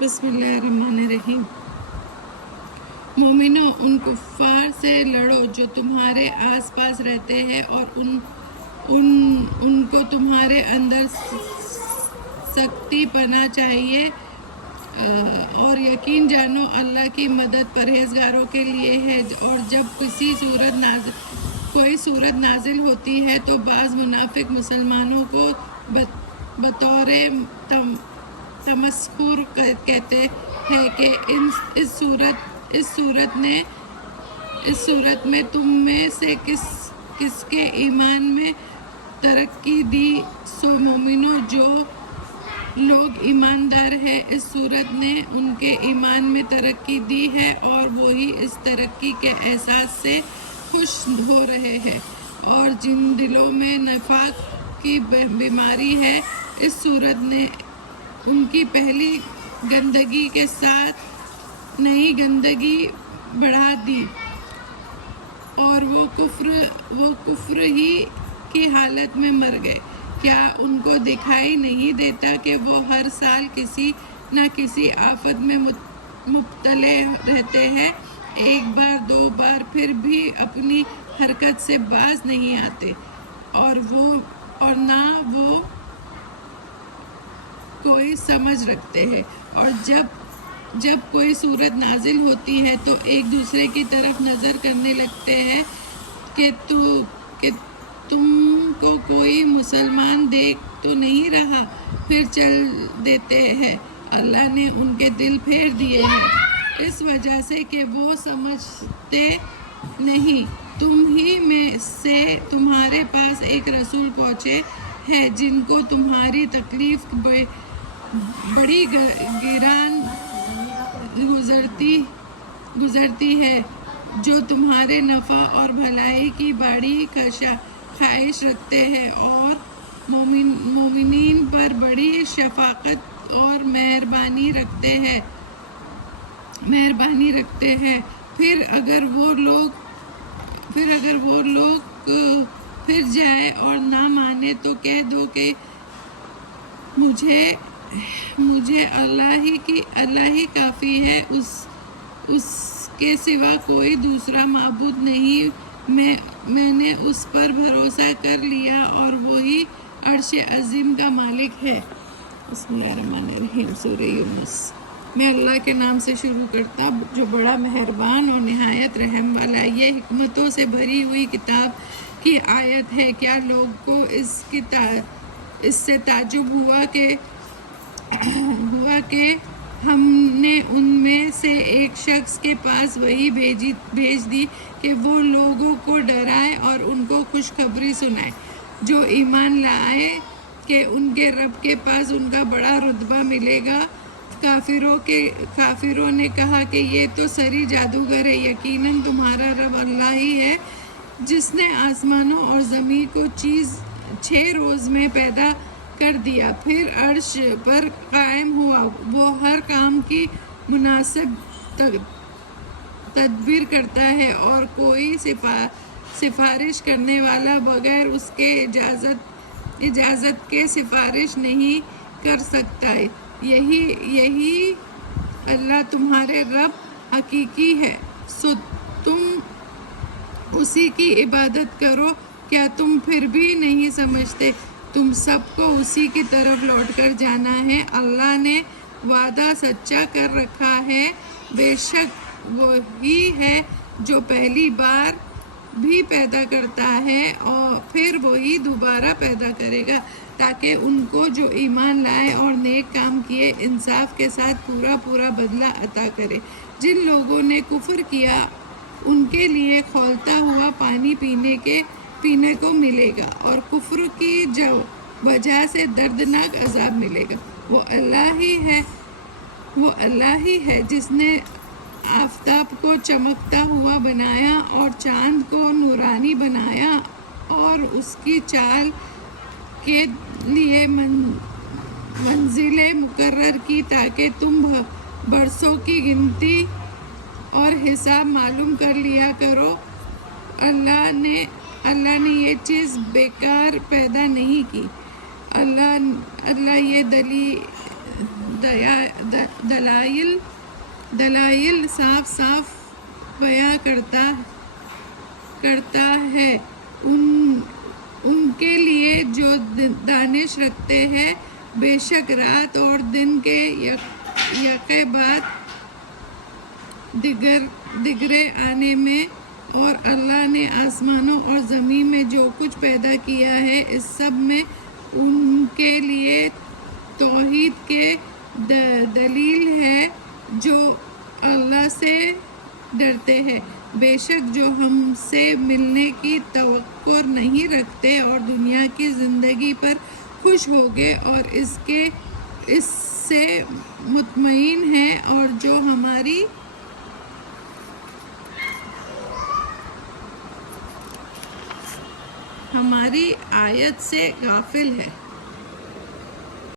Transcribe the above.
بسم اللہ الرحمن الرحیم۔ مومنوں، ان کفار سے لڑو جو تمہارے آس پاس رہتے ہیں اور ان کو تمہارے اندر سختی پنا چاہیے، اور یقین جانو اللہ کی مدد پرہیزگاروں کے لیے ہے۔ اور جب کوئی صورت نازل ہوتی ہے تو بعض منافق مسلمانوں کو بطور تمسخر کہتے ہیں کہ اس صورت میں تم میں سے کس کے ایمان میں ترقی دی۔ سو مومنوں، جو لوگ ایماندار ہیں، اس صورت نے ان کے ایمان میں ترقی دی ہے اور وہی اس ترقی کے احساس سے خوش ہو رہے ہیں، اور جن دلوں میں نفاق کی بیماری ہے، اس صورت نے ان کی پہلی گندگی کے ساتھ نئی گندگی بڑھا دی، اور وہ کفر ہی کی حالت میں مر گئے۔ کیا ان کو دکھائی نہیں دیتا کہ وہ ہر سال کسی نہ کسی آفت میں مبتلا رہتے ہیں، ایک بار دو بار، پھر بھی اپنی حرکت سے باز نہیں آتے، اور نہ وہ کوئی سمجھ رکھتے ہیں، اور جب کوئی صورت نازل ہوتی ہے تو ایک دوسرے کی طرف نظر کرنے لگتے ہیں کہ تم کو کوئی مسلمان دیکھ تو نہیں رہا، پھر چل دیتے ہیں۔ اللہ نے ان کے دل پھیر دیے ہیں اس وجہ سے کہ وہ سمجھتے نہیں۔ تم ہی میں سے تمہارے پاس ایک رسول پہنچے ہیں جن کو تمہاری تکلیف بڑی گران گزرتی ہے، جو تمہارے نفع اور بھلائی کی بڑی خواہش رکھتے ہیں، اور مومنین پر بڑی شفقت اور مہربانی رکھتے ہیں۔ پھر اگر وہ لوگ پھر جائے اور نہ مانے تو کہہ دو کہ مجھے اللہ ہی کافی ہے، اس کے سوا کوئی دوسرا معبود نہیں، میں نے اس پر بھروسہ کر لیا اور وہی عرش عظیم کا مالک ہے۔ بسم اللہ الرحمن الرحیم۔ سورہ یونس۔ میں اللہ کے نام سے شروع کرتا جو بڑا مہربان اور نہایت رحم والا۔ یہ حکمتوں سے بھری ہوئی کتاب کی آیت ہے۔ کیا لوگوں کو اس سے تعجب ہوا کہ ہم نے ان میں سے ایک شخص کے پاس وحی بھیج دی کہ وہ لوگوں کو ڈرائے اور ان کو خوشخبری سنائے، جو ایمان لائے کہ ان کے رب کے پاس ان کا بڑا رتبہ ملے گا۔ کافروں نے کہا کہ یہ تو سری جادوگر ہے۔ یقیناً تمہارا رب اللہ ہی ہے جس نے آسمانوں اور زمین کو 6 روز میں پیدا کر دیا، پھر عرش پر قائم ہوا۔ وہ ہر کام کی مناسب تدبیر کرتا ہے، اور کوئی سفارش کرنے والا بغیر اس کے اجازت کے سفارش نہیں کر سکتا۔ یہی اللہ تمہارے رب حقیقی ہے، سو تم اسی کی عبادت کرو۔ کیا تم پھر بھی نہیں سمجھتے؟ تم سب کو اسی کی طرف لوٹ کر جانا ہے۔ اللہ نے وعدہ سچا کر رکھا ہے، بے شک وہی ہے جو پہلی بار بھی پیدا کرتا ہے اور پھر وہی دوبارہ پیدا کرے گا، تاکہ ان کو جو ایمان لائے اور نیک کام کیے انصاف کے ساتھ پورا بدلہ عطا کرے۔ جن لوگوں نے کفر کیا ان کے لیے کھولتا ہوا پانی پینے کو ملے گا، اور کفر کی وجہ سے دردناک عذاب ملے گا۔ وہ اللہ ہی ہے جس نے آفتاب کو چمکتا ہوا بنایا اور چاند کو نورانی بنایا، اور اس کی چال کے لیے منزلیں مقرر کی تاکہ تم برسوں کی گنتی اور حساب معلوم کر لیا کرو۔ اللہ نے یہ چیز بیکار پیدا نہیں کی۔ اللہ یہ دلائل صاف صاف بیان کرتا ہے۔ ان کے لیے جو دانش رکھتے ہیں، بے شک رات اور دن کے یکے بعد دیگرے آنے میں، اور اللہ نے آسمانوں اور زمین میں جو کچھ پیدا کیا ہے اس سب میں ان کے لیے توحید کے دلیل ہے جو اللہ سے ڈرتے ہیں۔ بے شک جو ہم سے ملنے کی توقع نہیں رکھتے اور دنیا کی زندگی پر خوش ہو گئے اور اس سے مطمئن ہیں، اور جو ہماری آیت سے غافل ہے۔